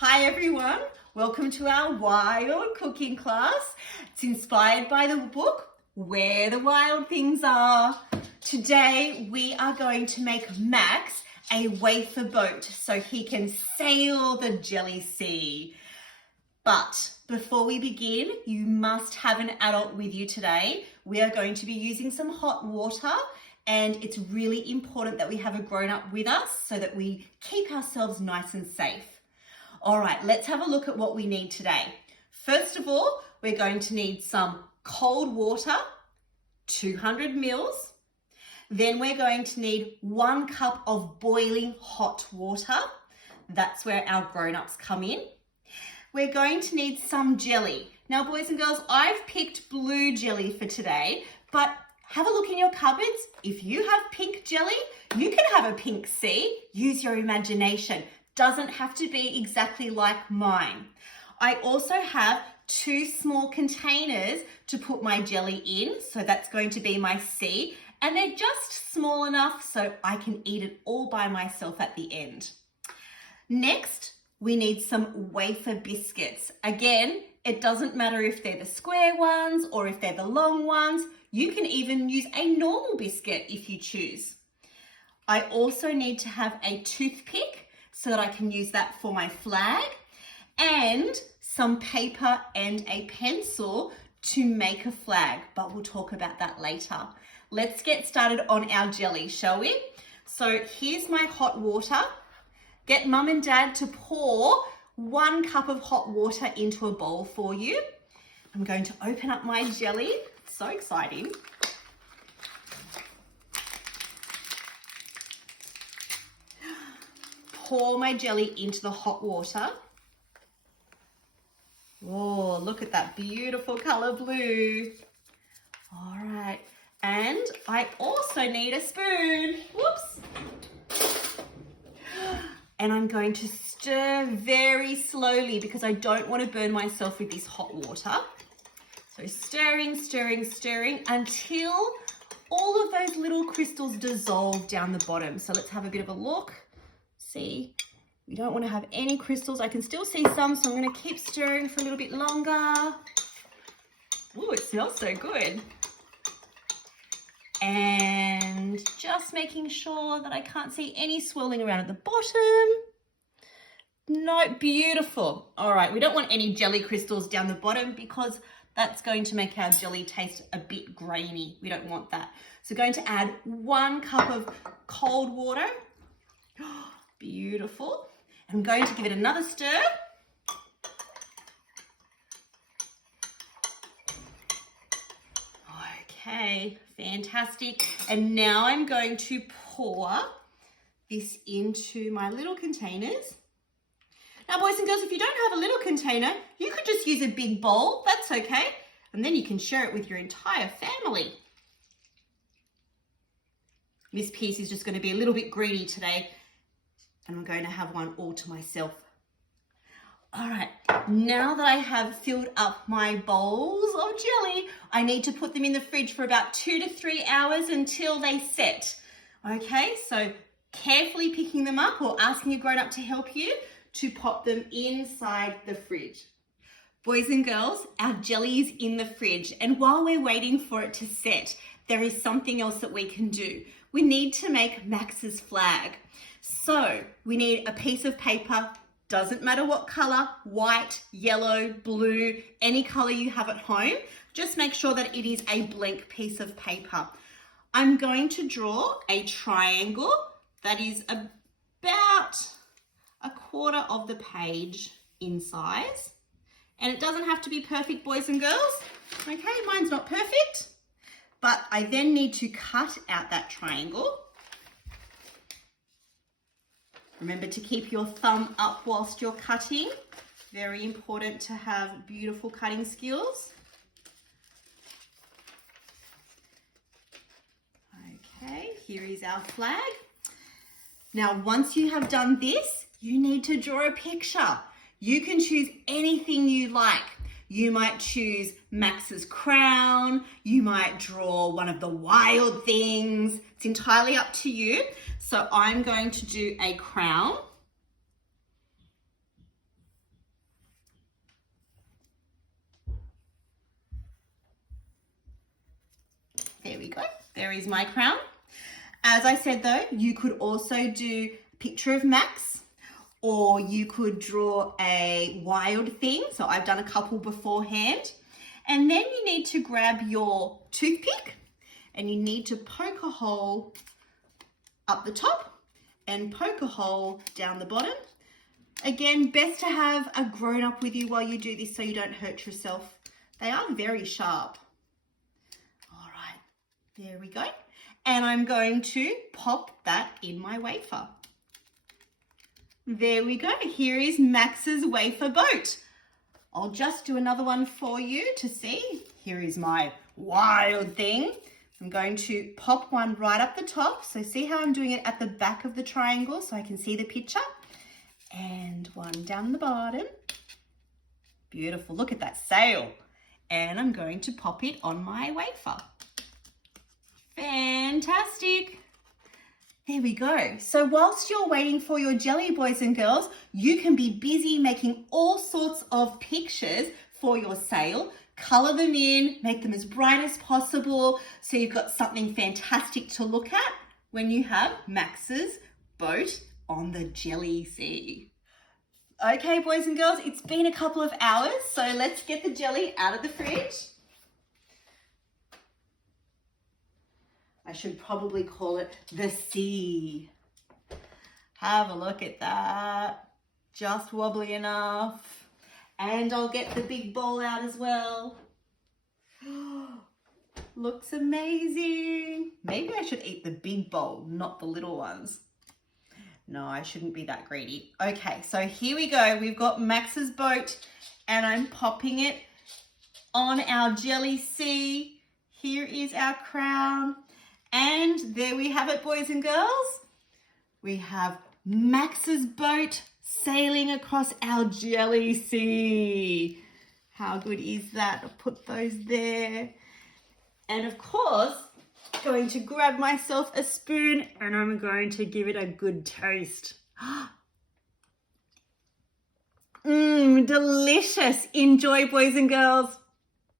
Hi everyone, welcome to our wild cooking class. It's inspired by the book, Where the Wild Things Are. Today we are going to make Max a wafer boat so he can sail the jelly sea. But before we begin, you must have an adult with you today. We are going to be using some hot water, and it's really important that we have a grown-up with us so that we keep ourselves nice and safe. All right, let's have a look at what we need today. First of all, we're going to need some cold water, 200 mils. Then we're going to need 1 cup of boiling hot water. That's where our grown-ups come in. We're going to need some jelly. Now, boys and girls, I've picked blue jelly for today, but have a look in your cupboards. If you have pink jelly, you can have a pink sea. Use your imagination. Doesn't have to be exactly like mine. I also have 2 small containers to put my jelly in, so that's going to be my sea, and they're just small enough so I can eat it all by myself at the end. Next, we need some wafer biscuits. Again, it doesn't matter if they're the square ones or if they're the long ones. You can even use a normal biscuit if you choose. I also need to have a toothpick so that I can use that for my flag, and some paper and a pencil to make a flag, but we'll talk about that later. Let's get started on our jelly, shall we? So here's my hot water. Get mum and dad to pour 1 cup of hot water into a bowl for you. I'm going to open up my jelly. So exciting. Pour my jelly into the hot water. Oh, look at that beautiful color blue. All right, and I also need a spoon. Whoops. And I'm going to stir very slowly because I don't want to burn myself with this hot water. So stirring, stirring, stirring until all of those little crystals dissolve down the bottom. So let's have a bit of a look. See, we don't want to have any crystals. I can still see some, so I'm going to keep stirring for a little bit longer. Ooh, it smells so good. And just making sure that I can't see any swirling around at the bottom. No, beautiful. All right, we don't want any jelly crystals down the bottom because that's going to make our jelly taste a bit grainy. We don't want that. So going to add 1 cup of cold water. Beautiful. I'm going to give it another stir. Okay, fantastic. And now I'm going to pour this into my little containers. Now, boys and girls, if you don't have a little container, you could just use a big bowl. That's okay. And then you can share it with your entire family. This piece is just going to be a little bit greedy today, and I'm going to have one all to myself. All right, now that I have filled up my bowls of jelly, I need to put them in the fridge for about 2 to 3 hours until they set. Okay, so carefully picking them up or asking a grown-up to help you to pop them inside the fridge. Boys and girls, our jelly is in the fridge, and while we're waiting for it to set, there is something else that we can do. We need to make Max's flag. So we need a piece of paper, doesn't matter what color, white, yellow, blue, any color you have at home. Just make sure that it is a blank piece of paper. I'm going to draw a triangle that is about 1/4 of the page in size. And it doesn't have to be perfect, boys and girls. Okay, mine's not perfect, but I then need to cut out that triangle. Remember to keep your thumb up whilst you're cutting. Very important to have beautiful cutting skills. Okay, here is our flag. Now, once you have done this, you need to draw a picture. You can choose anything you like. You might choose Max's crown. You might draw one of the wild things. It's entirely up to you. So I'm going to do a crown. There we go. There is my crown. As I said though, you could also do a picture of Max, or you could draw a wild thing. So I've done a couple beforehand. And then you need to grab your toothpick and you need to poke a hole up the top and poke a hole down the bottom. Again, best to have a grown-up with you while you do this so you don't hurt yourself. They are very sharp. All right, there we go. And I'm going to pop that in my wafer. There we go. Here is Max's wafer boat. I'll just do another one for you to see. Here is my wild thing. I'm going to pop one right up the top. So see how I'm doing it at the back of the triangle so I can see the picture. And one down the bottom. Beautiful. Look at that sail. And I'm going to pop it on my wafer. Fantastic. There we go. So whilst you're waiting for your jelly, boys and girls, you can be busy making all sorts of pictures for your sail. Color them in, make them as bright as possible so you've got something fantastic to look at when you have Max's boat on the jelly sea. Okay, boys and girls, it's been a couple of hours, so let's get the jelly out of the fridge. I should probably call it the sea. Have a look at that. Just wobbly enough. And I'll get the big bowl out as well. Looks amazing. Maybe I should eat the big bowl, not the little ones. No, I shouldn't be that greedy. Okay, so here we go. We've got Max's boat and I'm popping it on our jelly sea. Here is our crown. And there we have it, boys and girls. We have Max's boat sailing across our jelly sea. How good is that? I'll put those there. And of course, going to grab myself a spoon and I'm going to give it a good taste. Delicious. Enjoy, boys and girls.